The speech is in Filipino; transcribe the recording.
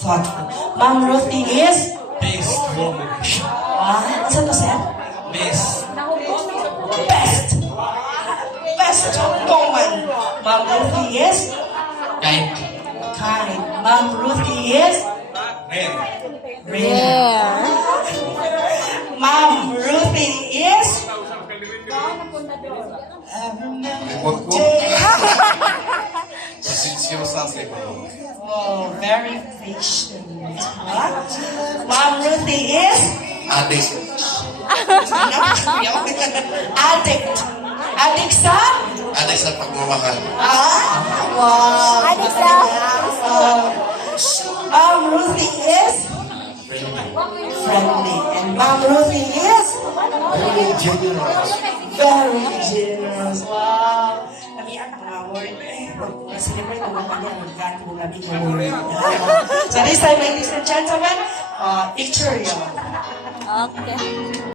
thoughtful. Ma'am Ruthie is? Best woman. Ano to, sir? Best. Best. Best woman. Ma'am Ruthie is? Kind. Kind. Ma'am Ruthie is? Rare. Rare. Ma'am Ruthie is? Huwag ko. Pasensyosa sa iba. Oh, very patient. Huh? Ma'am Ruthie is? Addict. Addict. Addict sa? Addict sa pagmamahal. Wow. Addict sa? Ma'am Ruthie is? Friendly. And Ma'am Ruthie is? Very generous. Very generous. Wow. Kami ang mga word. Celebrate ko naman yan. Magkano mo namin yung word. So this time, ladies and gentlemen, picture yun. Okay.